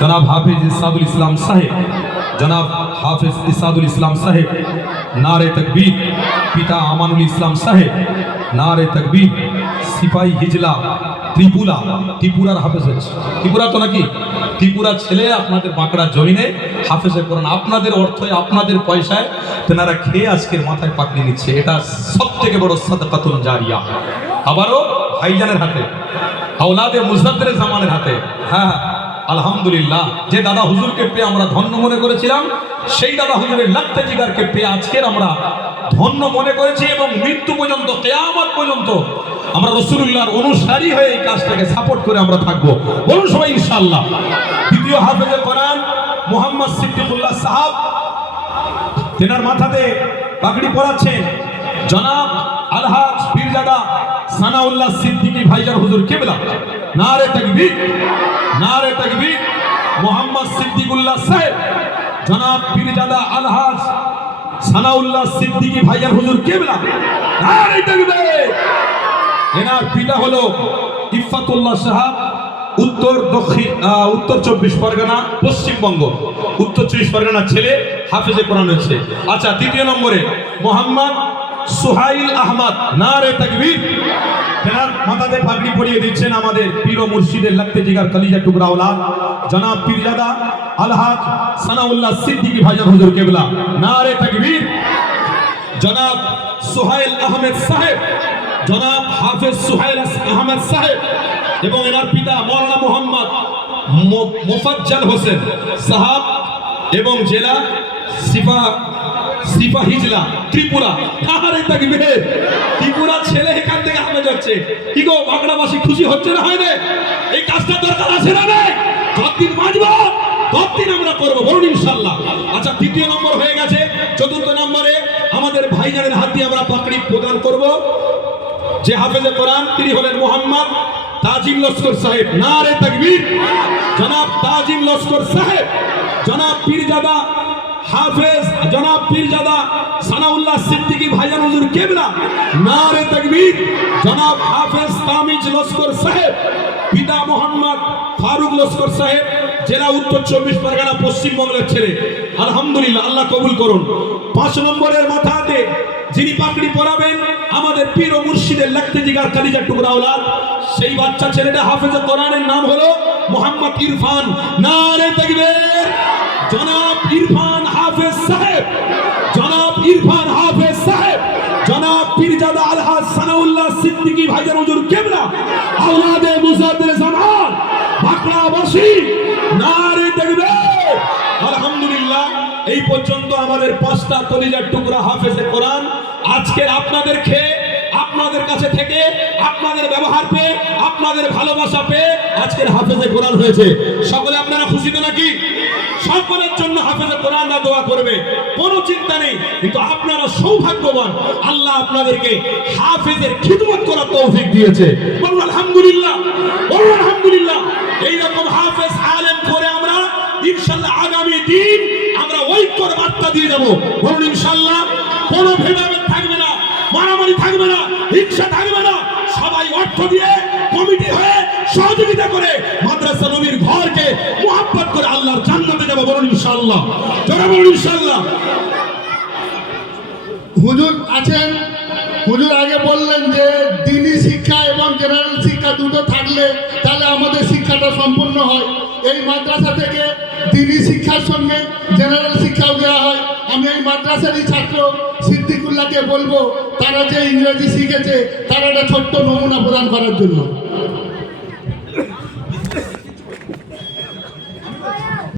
জনাব হাফিজ ইসাদুল ইসলাম সাহেব জনাব হাফিজ ইসাদুল ইসলাম সাহেব নারে তকবীর পিতা আমানুল ইসলাম সাহেব নারে তকবীর সিপাহী হিজলা ত্রিপুরা ত্রিপুরার হাফেজ হয়েছে। ত্রিপুরা তো নাকি? ত্রিপুরা ছেলে আপনাদের বাঁকড়া জমিনে হাফেজে করেন আপনাদের অর্থে আপনাদের পয়সায় তেনারা খেয়ে আজকের মাথায় পাকড়ি নিচ্ছে। এটা সব থেকে বড় সাদাকাতুল জারিয়া। আবারও ভাইজানের হাতে আওলাদে মুজাদ্দের জামানের হাতে। হ্যাঁ হ্যাঁ, আলহামদুলিল্লাহ, যে দাদা হুজুরকে পেয়ে আমরা ধন্য মনে করেছিলাম, সেই দাদা হুজুরের লাখতে জিগারকে পেয়ে আজকের আমরা ধন্য মনে করেছি এবং মৃত্যু পর্যন্ত, কেয়ামত পর্যন্ত আমরা রসুল্লাহর অনুসারী হয়ে এই কাজটাকে সাপোর্ট করে আমরা থাকব। বলুন সবাই, ইনশাআল্লাহ। দ্বিতীয় হাফেজে কোরআন, মোহাম্মদ সিদ্দিকুল্লাহ সাহাব, তেনার মাথাতে পাগড়ি পরাচ্ছেন জনাব আলহাজ পীরজাদা সানাউল্লাহ সিদ্দিকী ভাইজান হুজুর কেবলা। নারে তাকবীর নারে তাকবীর। মোহাম্মদ সিদ্দিকুল্লাহ সাহেব, জনাব পীরজাদা আলহাজ সানাউল্লাহ সিদ্দিকী ভাইজান হুজুর কেবলা। নারে তাকবীর। এনার পিতা হলো ইফাতুল্লাহ সাহাব, উত্তর দক্ষিণ উত্তর চব্বিশ পরগনা, পশ্চিমবঙ্গ। উত্তর চব্বিশ পরগনার ছেলে হাফেজে কোরআন হয়েছে আচ্ছা তৃতীয় নম্বরে মোহাম্মদ সুহাইল আহমদ, নারে তাকবীর। তেনার মাথাতে পাগড়ি পরিয়ে দিচ্ছেন আমাদের পীর ও মুর্শিদের লাগতে জিগার কলিজা টুকরা জনাব পীরজাদা আলহাজ সানাউল্লাহ সিদ্দিকী ভাইজান হুজুর কেবলা, নারে তাকবীর। জনাব সোহাইল আহমেদ সাহেব, জনাব হাফেজ সোহাইল আহমেদ সাহেব এবং এনার পিতা মৌলানা মোহাম্মদ মোফাজ্জল হোসেন সাহাব এবং জেলা সিফা সিফা হিজলা, ত্রিপুরা। আরে থাকবে ত্রিপুরা ছেলে এখান থেকে হামেজ হচ্ছে কি গো বাংলাবাসী খুশি হচ্ছে না হয় না? এই কাজটা দরকার আছে না রে যতদিন বাঁচবো, ততদিন আমরা করব, বলুন ইনশাল্লাহ আচ্ছা তৃতীয় নম্বর হয়ে গেছে, চতুর্থ নম্বরে আমাদের ভাইজানের হাত দিয়ে আমরা পাকড়ি প্রদান করব। যে হাফেজে কোরআন, তিনি হলেন মোহাম্মদ তাজিম লস্কর সাহেব। নারে তাকবীর। জনাব তাজিম লস্কর সাহেব। জনাব পীরজাদা হাফেজ জনাব পীরজাদা সানাউল্লাহ সিদ্দিকী ভাইজান হুজুর কেবলা, নারে তাকবীর। জনাব হাফেজ তামিজ লস্কর সাহেব, পিতা মোহাম্মদ ফারুক লস্কর সাহেব, জেলা উত্তর চব্বিশ পরগনা পশ্চিমবঙ্গের ছেলে। আলহামদুলিল্লাহ, আল্লাহ কবুল করুন। পাঁচ নম্বরের মাথাতে যিনি পাকড়ি পরাবেন, আমাদের পীর ও মুর্শিদের লাগতে জিগার কালিজা টুকরা ওলাদ। সেই বাচ্চা ছেলেটা হাফেজে কোরআনের নাম হলো মোহাম্মদ ইরফান। নারে তাকবীর। জনাব ইরফান আওলাদে মুজাদ্দের জামান বাকড়াবাসী, নারে তাকবীর আলহামদুলিল্লাহ, এই পর্যন্ত আমাদের পাঁচটা কলিজার টুকরা হাফেজে কোরআন আজকের আপনাদের খেয়ে, আপনাদের কাছে থেকে, আপনাদের ব্যবহার পেয়ে, আপনাদের ভালোবাসা পেয়ে আজকের হাফেজে কোরআন হয়েছে। সকলে আপনারা খুশি তো নাকি? সকলের জন্য হাফেজে কোরআন দোয়া করবে। চিন্তা নেই, কিন্তু আপনারা সৌভাগ্যবান, আল্লাহ আপনাদেরকে হাফেজের খিদমত করার তৌফিক দিয়েছে। বলুন, আলহামদুলিল্লাহ বলুন, আলহামদুলিল্লাহ। এইরকম হাফেজ আলেম করে আমরা, ইনশাল্লাহ আগামী দিন আমরা ঐক্যর বার্তা দিয়ে যাব বলুন, ইনশাল্লাহ, কোনো ভেদাভেদ থাকবে না, মারামারি থাকবে না, হিংসা থাকবে না। সবাই অর্থ দিয়ে, কমিটি হয়ে সহযোগিতা করে মাদ্রাসা নবীর ঘরকে মোহাব্বত করে আল্লাহর জান্নাতে যাব। বলুন, ইনশাল্লাহ। যারা বলুন, ইনশাল্লাহ। হুজুর আছেন? হুজুর আগে বললেন যে দিনী শিক্ষা এবং জেনারেল শিক্ষা দুটো থাকলে তাহলে আমাদের শিক্ষাটা সম্পূর্ণ হয়। এই মাদ্রাসা থেকে দিনী শিক্ষার সঙ্গে জেনারেল শিক্ষাও দেওয়া হয়। আমি এই মাদ্রাসারই ছাত্র সিদ্দিকুল্লাহকে বলব, তারা যে ইংরেজি শিখেছে, তারা একটা ছোট্ট নমুনা প্রদান করার জন্য।